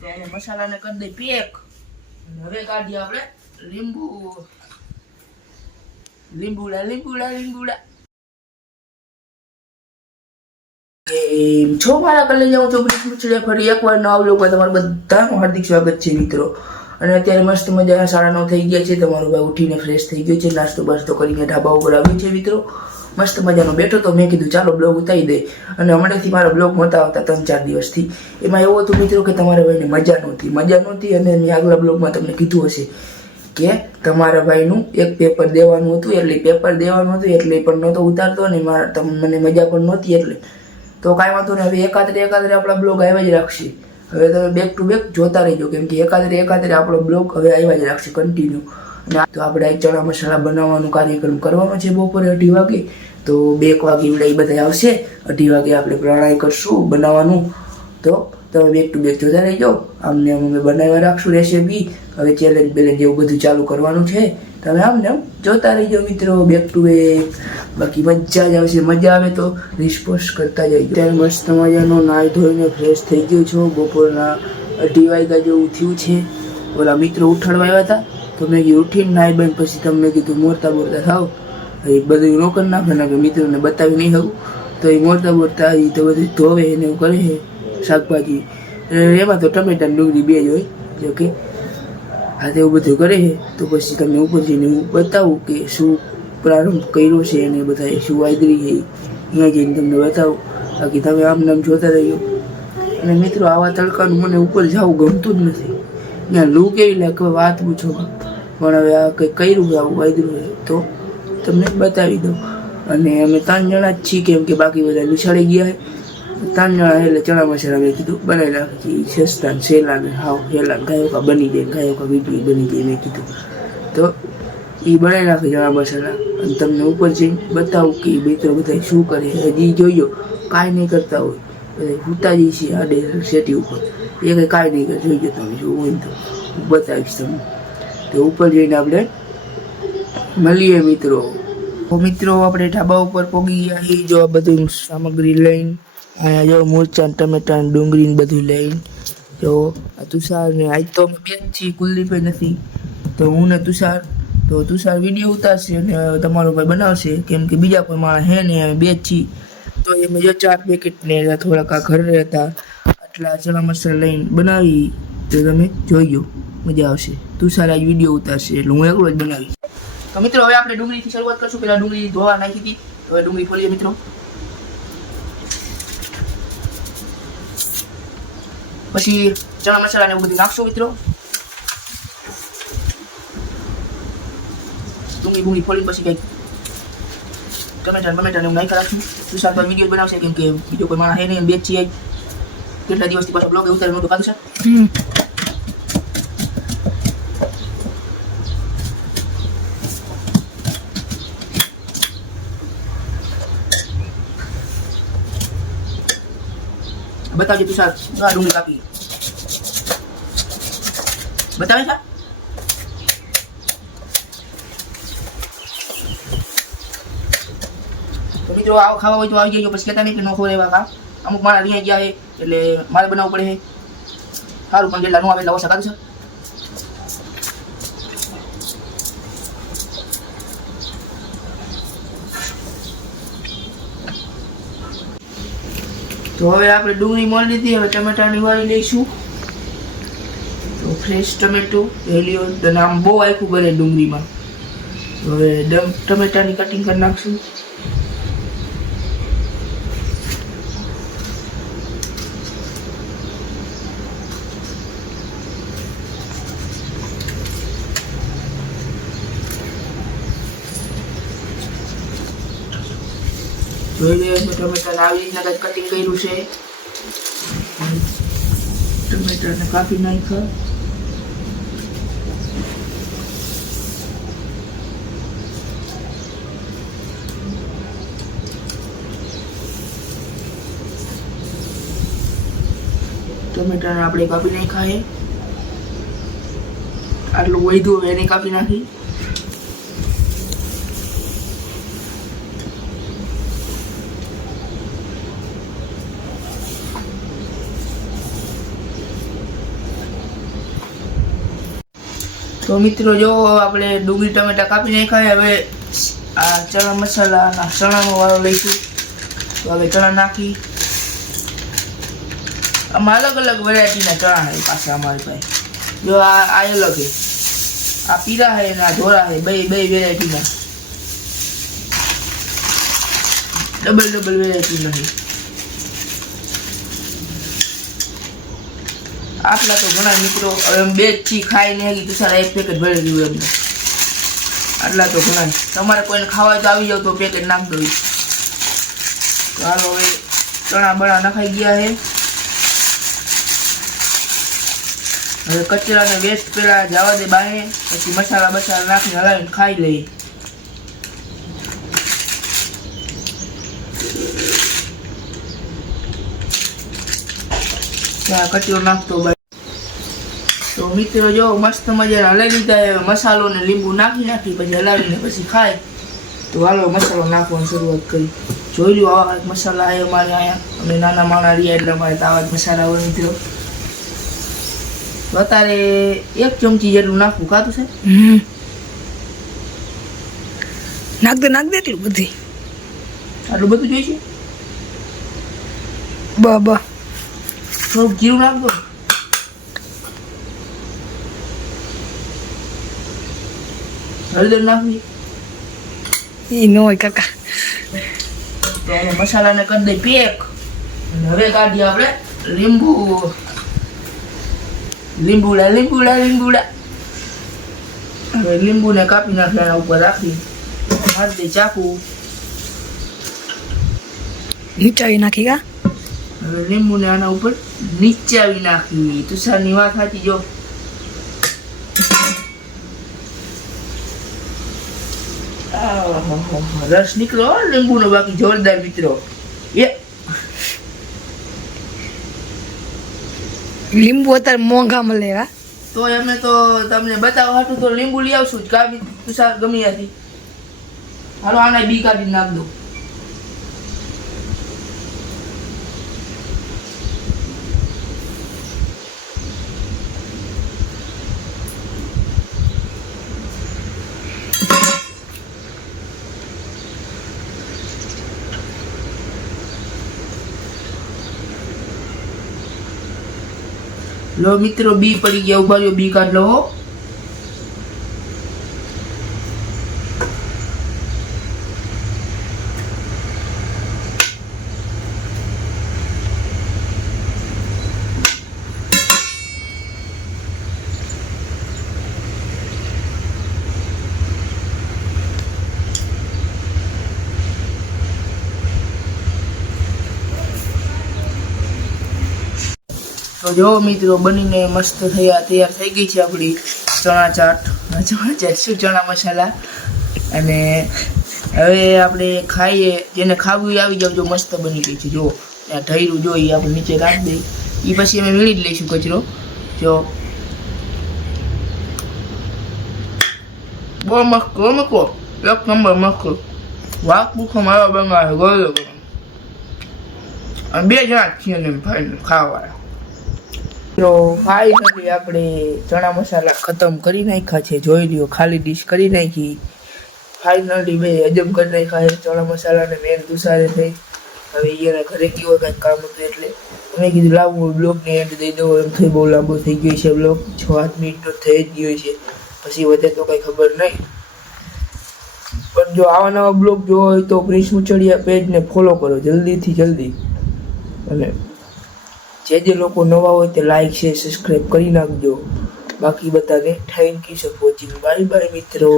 તો હવે મસાલાને કરી દઈ પેક. હવે કાઢીએ આપણે લીંબુડા. છો મારા કલે જાઉં છો બ્રિજ ફરી એકવાર નવા બ્લોગમાં તમારું બધાનું હાર્દિક સ્વાગત છે મિત્રો. અને અત્યારે મસ્ત મજાના 9:30 થઈ ગયા છે. તમારો ભાઈ ઉઠીને ફ્રેશ થઈ ગયો છે, નાસ્તો બાસ્તો કરીને ઢાબા ઉપર આવ્યો છે મિત્રો. મસ્ત મજાનો બેઠો તો મેં કીધું ચાલો બ્લોગ ઉતારી દે. અને હમણાંથી મારા બ્લોગ નહોતા આવતા 3-4 દિવસથી. એમાં એવું હતું મિત્રો કે તમારા ભાઈને મજા નહોતી. અને મેં આગલા બ્લોગમાં તમને કીધું હશે કે તમારા ભાઈનું એક પેપર દેવાનું હતું, એટલે પણ નહોતો ઉતારતો ને મને મજા પણ નહોતી. એટલે તો કાંઈ વાંધો નહીં, હવે એકાદરે આપણા બ્લોગ આવ્યા જ રાખશે. હવે તમે બેક ટુ બેક જોતા રહેજો, કેમ કે એકાદરે આપણો બ્લોગ હવે આવ્યા જ રાખશે કન્ટિન્યુ. અને તો આપણે ચણા મસાલા બનાવવાનો કાર્યક્રમ કરવાનો છે બપોરે 2:30 વાગે. તો 2 વાગે એ બધા આવશે, 2:30 વાગે આપણે પ્રણાય કરશું બનાવવાનું. તો તમે બેક ટુ બેક જોતા રહેજો. આમને અમે બનાવવા રાખશું રેસીપી. હવે ચેલેન્જ બેલેન્જ એવું બધું ચાલુ કરવાનું છે. તમે આમ જોતા રહીજો મિત્રો, બેક ટુ બેક. બાકી મજા જ આવશે. મજા આવે તો રિસ્પોન્સ કરતા જજો. ત્યારે મસ્ત મજાનો નાહી ધોઈને ફ્રેશ થઈ ગયો છું. બપોરના 2:30 વાગ્યા જેવું થયું છે. ઓલા મિત્રો ઉઠાડવા આવ્યા હતા, તો મેં કીધું ઉઠીને નાહી બંધ પછી તમને કીધું મોરતા થાવ. એ બધું નો કરી નાખે ને, કે મિત્રોને બતાવી નહીં શકું. તો એ મોરતા એ તો બધું ધોવે એને એવું કરે છે. શાકભાજી એમાં તો ટમેટા ડુંગળી 2 જ હોય. જો કે હા એવું બધું કરે છે. તો પછી તમને ઉપર જઈને હું બતાવું કે શું પ્રારંભ કર્યો છે અને બધા શું વાયદરી છે, અહીંયા જઈને તમને બતાવું. બાકી તમે આમ જોતા રહેજો. અને મિત્રો આવા તડકાનું મને ઉપર જવું ગમતું જ નથી. ત્યાં લૂ કેવી લાગે વાત પૂછો. પણ હવે આ કંઈક કર્યું આવું વાયદરું છે તો તમને બતાવી દઉં. અને અમે 3 જણા જ છીએ, કેમ કે બાકી બધા નિશાળી ગયા છે. 3 જણા એટલે ચણા મસાલા મેં કીધું બનાવી નાખી. સસ્તા ને સેલા ને હેલા ગાયો બની જાય, ગાયો વીટવી બની જાય મેં કીધું. તો એ બનાવી નાખે ચણા મસાલા. અને તમને ઉપર જઈને બતાવું કે મિત્રો બધા શું કરે. હજી જોઈજો કાંઈ નહીં કરતા હોય, બધા ઉતારી છે આડે સેટી ઉપર. એ કંઈ કાંઈ નહીં કરે. જોઈજો તમે શું હોય તો હું બતાવીશ તમને. તો ઉપર જઈને આપણે મળીએ મિત્રો. આપણે ઢાબા ઉપર પહોંચી ગયા છીએ. જો આ બધું સામગ્રી લઈને અહીંયા જો મરચાં, ટમેટા, ડુંગળી બધું લઈને. જો આ તુષાર ને આજ તો અમે 2 જ છીએ, કુલદીપ નથી. તો હું ને તુષાર, તો તુષાર વિડીયો ઉતારશે અને તમારો ભાઈ બનાવશે, કેમ કે બીજા કોઈ માણસ હે ને, 2 જ છીએ. તો એમ જો 4 પેકેટ ને થોડાક આ ઘરે હતા આટલા ચણા મસાલા લઈને બનાવી. તો તમે જોઈજો, મજા આવશે. તુષાર આજ વિડીયો ઉતારશે એટલે હું એકલો જ બનાવીશ. તો મિત્રો હવે આપણે ડુંગળીથી શરૂઆત કરશું. પહેલા ડુંગળી ધોવા નાખી હતી, હવે ડુંગળી ફોલીએ મિત્રો. પછી ચણા મસાલા ને એવું બધું નાખશું મિત્રો. ડુંગળી ફોલી પછી કંઈક ટમેટા ને એવું નાખી રાખશું. તુષાર તો વિડીયો બનાવશે, કેમ કે બીજો કોઈ માણસ હે નહીં, 2 જ છીએ. કેટલા દિવસથી પાછો બ્લોગ ઉતારે નહોતો કાઢું છે. બતાવજો તુષાર, આ ડુંગળી કાપી બતાવે છે. તો મિત્રો આવો ખાવા હોય તો આવી જજો. પછી કહેતા નહીં કે નો ખોરે એવા ખા. અમુક મારા અહીંયા ગયા છે એટલે મારે બનાવવું પડે છે. સારું, પણ જેટલા નો આવે એટલા ઓછા કાઢું છે. તો હવે આપણે ડુંગળી મળી લીધી. હવે ટમેટાની વાળી લઈશું. તો ફ્રેશ ટમેટું હેલિયો નામ બહુ આખું બને ડુંગળીમાં. તો હવે ટમેટાની કટિંગ કરી નાખશું. જોઈ લઈએ ટમેટાને આવી રીતના કંઈક કટિંગ કર્યું છે. ટમેટાને કાપી નાખ્યા. ટમેટાને આપણે કાપી નાખ્યા છે. આટલું વધ્યું એને કાપી નાખી. તો મિત્રો જો આપણે ડુંગળી ટમેટા કાપી નાખ્યા. હવે આ ચણા મસાલાના ચણાનો વાળો લઈશું. તો હવે ચણા નાખી. આમાં અલગ અલગ વેરાયટીના ચણા છે પાછા અમારી પાસે. જો આ અલગ છે, આ પીળા છે અને આ ધોળા છે, બે વેરાયટીના, ડબલ વેરાયટી નથી. આટલા તો ઘણા મિત્રો. હવે બે જ છી ખાઈને તો સારા એક પેકેટ ભરી દીધું એમને. આટલા તો ઘણા. તમારે કોઈને ખાવા તો આવી જાવ તો પેકેટ નાખ દઉં. તો હાલો હવે ચણા બળા નખાઈ ગયા છે. હવે કચરાને વેસ્ટ પેલા જવા દે બાએ, પછી મસાલા નાખીને હલાવીને ખાઈ લઈએ. કચરો નાખતો બાય. તો મિત્રો જો મસ્ત મજાના હલાવી લીધા. મસાલો ને લીંબુ નાખી પછી હલાવીને પછી ખાય. તો હાલો મસાલો નાખવાની શરૂઆત કરી. જોઈ લો આવા મસાલા આવે અમારે અહીંયા. અમે નાના માણા રહ્યા એટલે અમારે આવા જ મસાલા હોય મિત્રો. અત્યારે 1 ચમચી જેટલું નાખવું કાતું છે. નાખ દે એટલું બધી. આટલું બધું જોઈશે. બાબા થોડુંક જીરું નાખ દો. હળદર નાખવી ઈ નો હોય કાકા. તો હવે મસાલાને કરી દઈ પેક. હવે કાઢીએ આપણે લીંબુડા. હવે લીંબુને કાપી નાખી એના ઉપર રાખી મારી દઈ ચાકુ. નીચાવી નાખી કા. હવે લીંબુને આના ઉપર નીચાવી નાખી. તુષારની વાત સાચી. જો રસ નીકળો લીંબુનો બાકી જોરદાર મિત્રો. લીંબુ અત્યારે મોંઘા મળે કા. તો અમે તો તમને બતાવવા હાટું તો લીંબુ લઈ આવશું જ. કાપી તુષાર ગમી હતી. હાલો આના બી કાઢી નાખ દો. લો મિત્રો બી પડી ગયા. ઉભા રહ્યો, બી કાઢ લો. તો જો મિત્રો બનીને મસ્ત તૈયાર થઈ ગઈ છે આપણી ચણા ચાટ શું ચણા મસાલા. અને હવે આપણે ખાઈએ. જેને ખાવું આવી જાવ. જો મસ્ત બની ગઈ છે. જો ત્યાં ઢૈરું જો એ આપણે નીચે રાખી દઈએ. એ પછી અમે વીણી જ લઈશું કચરો. જો બહુ મસ્ત 1 નંબર મસ્ત. વાક પૂખો મારો બનાવે ગયો. અને 2 જણા છીએ ને ખાવાવાળા. તો ફાઇનલી આપણે ચણા મસાલા ખતમ કરી નાખ્યા છે. જોઈ લ્યો ખાલી ડીશ કરી નાખી. ફાઇનલી બે હજમ કરી નાખ્યા છે ચણા મસાલાને. મેન તુષારે થઈ. હવે એના ઘરે કેવો કાંઈક કામ હતું એટલે અમે કીધું લાવું બ્લોગને એન્ડ દઈ દઉં. એમ થઈ બહુ લાંબો થઈ ગયો છે બ્લોગ. 6-8 મિનિટનો થઈ જ ગયો છે. પછી વધે તો કંઈ ખબર નહીં. પણ જો આવા નવા બ્લોગ જોવો હોય તો પ્રિન્સ મુચડિયા પેજને ફોલો કરો જલ્દીથી જલ્દી. અને જે લોકો નવા હોય તે લાઈક શેર સબસ્ક્રાઈબ કરી નાખજો. બાકી બધાને thank you for watching. Bye મિત્રો.